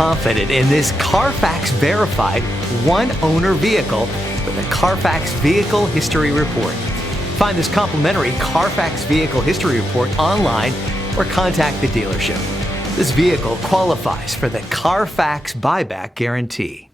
confident in this Carfax verified one-owner vehicle with a Carfax Vehicle History Report. Find this complimentary Carfax Vehicle History Report online or contact the dealership. This vehicle qualifies for the Carfax Buyback Guarantee.